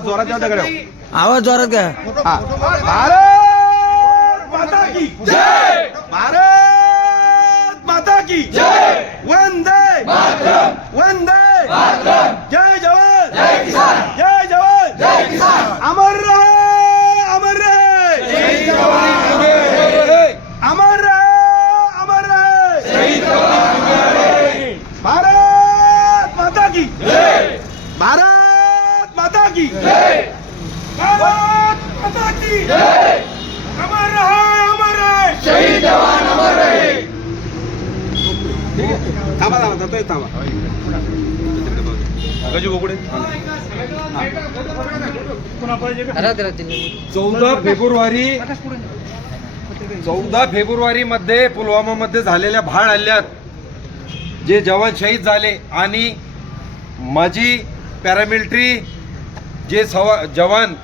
आवाज जोरात द्या दगड्या आवाज जोरात घ्या. हा. भारत माता की जय. भारत माता की जय. वंदे वंदे जय जवान जय किसान जय जवान जय किसान अमर रहे अमर रहे अमर रहे अमर रहे भारत माता की जय भारत माता की। जय। भारत माता की। जय। अमर रहे अमर रहे। शहीद जवान अमर रहे। थांबा थांबा जातोय थांबा गजू गोकुडे चौदा फेब्रुवारी चौदा फेब्रुवारी मध्ये पुलवामा मध्ये झालेल्या भाळ हल्ल्यात जे जवान शहीद झाले आणि माजी पॅरामिलिटरी जे सवा जवान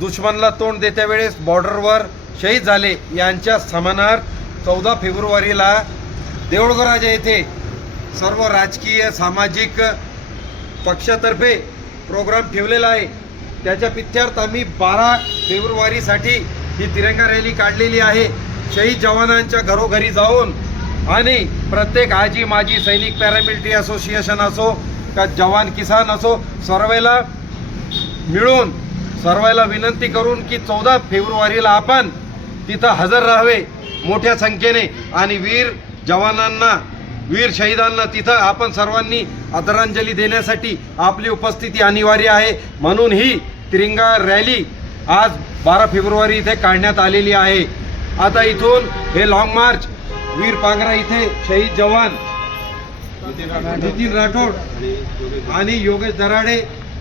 दुश्मनला तोंड देत्या वेळेस बॉर्डरवर शहीद झाले यांच्या समानार्थ चौदा फेब्रुवारीला देऊळगराजा येथे सर्व राजकीय सामाजिक पक्षातर्फे प्रोग्राम ठेवलेला आहे. त्याच्या पित्यार्थ आम्ही बारा फेब्रुवारीसाठी ही तिरंगा रॅली काढलेली आहे. शहीद जवानांच्या घरोघरी जाऊन आणि प्रत्येक आजी माजी सैनिक पॅरामिलिटरी असोसिएशन असो का जवान किसान असो सर्वेला मिळून सर्वांना विनंती करून की चौदा फेब्रुवारीला आपण तिथं हजर राहावे मोठ्या संख्येने. आणि वीर जवानांना वीर शहीदांना तिथं आपण सर्वांनी आदरांजली देण्यासाठी आपली उपस्थिती अनिवार्य आहे. म्हणून ही तिरंगा रॅली आज बारा फेब्रुवारी इथे काढण्यात आलेली आहे. आता इथून हे लाँग मार्च वीर पांगरा इथे शहीद जवान नितीन राठोड आणि योगेश दराडे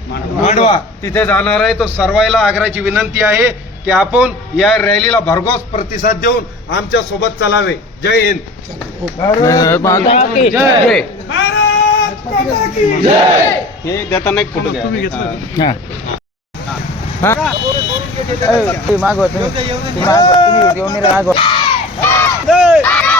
मांडवा. तिथे जाणार आहे. तो सर्वायला आग्रहाची विनंती आहे की आपण या रॅलीला भरघोस प्रतिसाद देऊन आमच्यासोबत चालावे. जय हिंद. भारत माता की जय. भारत माता की जय. हे देताना एक फोटो हा. हा. मागवा तुम्ही. तुम्ही मागवा तुम्ही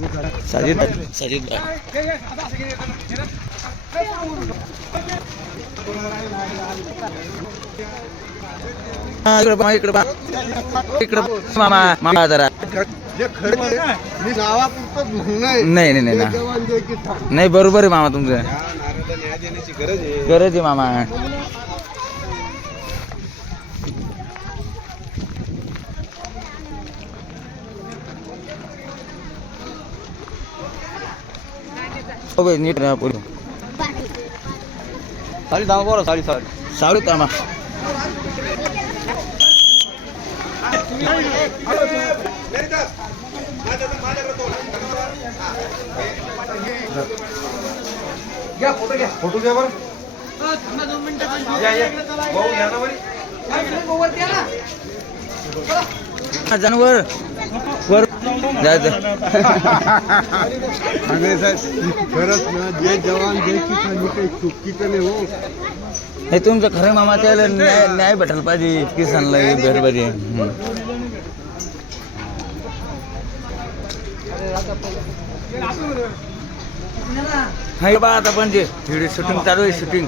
साजिद साजिद हा, इकडं पहा, इकडं पहा. इकडं पहा, मामा मामा जरा। नाही नाही नाही बरोबर आहे मामा तुमचं. न्याय देण्याची गरज आहे. गरज आहे मामा. हो बाई, नीट राहा पुढे साडी दाम बरं साडी साडी सावळीत मामा फोटो घ्या बरं या, या. भाऊ, या ना बरं. हा, जानवर वर खरंच ना जवान किसान ही काही चुकीचं नाही हो. हे तुमचं खरं मामा त्याला न्याय न्याय भेटायला पाहिजे किसानला हम्म. हाय बा आता पण जे व्हिडिओ शूटिंग चालू आहे शूटिंग.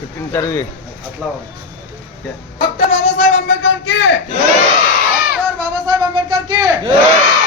शूटिंग चालू आहे. डॉक्टर बाबासाहेब आंबेडकर की बाबासाहेब आंबेडकर की?